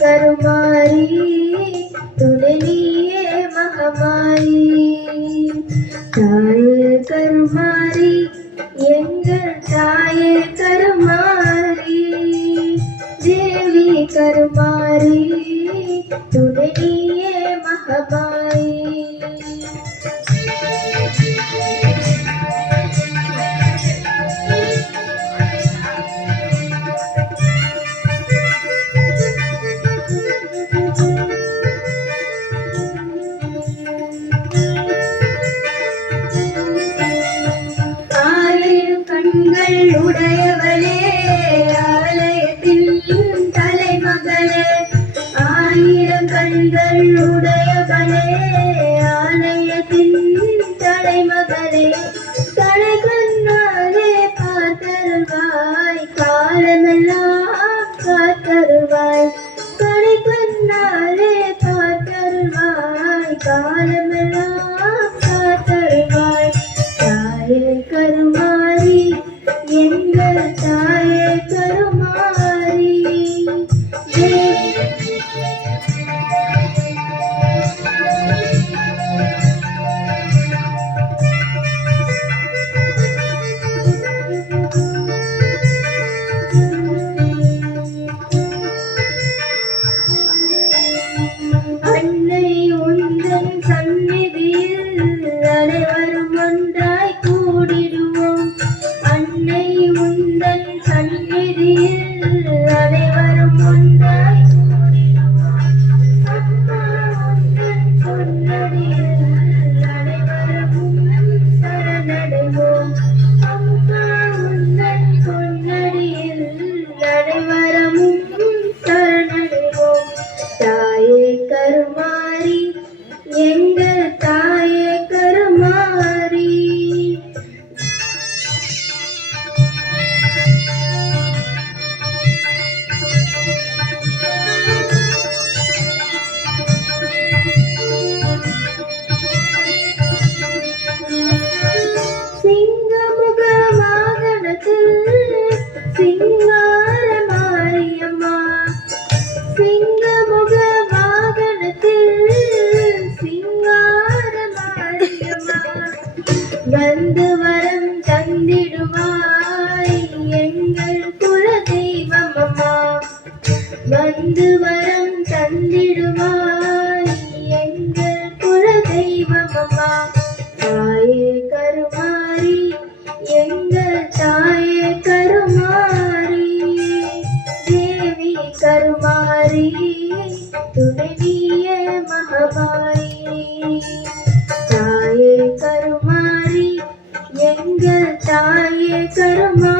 கருமாரி துணனியே மகமாரி தாயே கருமாரி எங்கள் தாயே கருமாரி தேவி கருமாரி துணனியே உடையவளே ஆலயத்தின் தலைமகளே ஆயிரம் கண்கள் உடையவளே ஆலயத்தின் தலைமகளே. தலை கண்ணாலே காத்தருவாய் காலமெல்லாம் காத்தருவாய். தலை கண்ணாலே காத்தருவாய் காலம் സന്നിധിയിൽ வந்து வரம் தந்திடுவாய். எங்கள் குல தெய்வமம்மா தாயே கருமாரி எங்கள் தாயே கருமாரி தேவி கருமாரி துணைவிய மகமாரி தாயே கருமாரி எங்கள் தாயே கருமாரி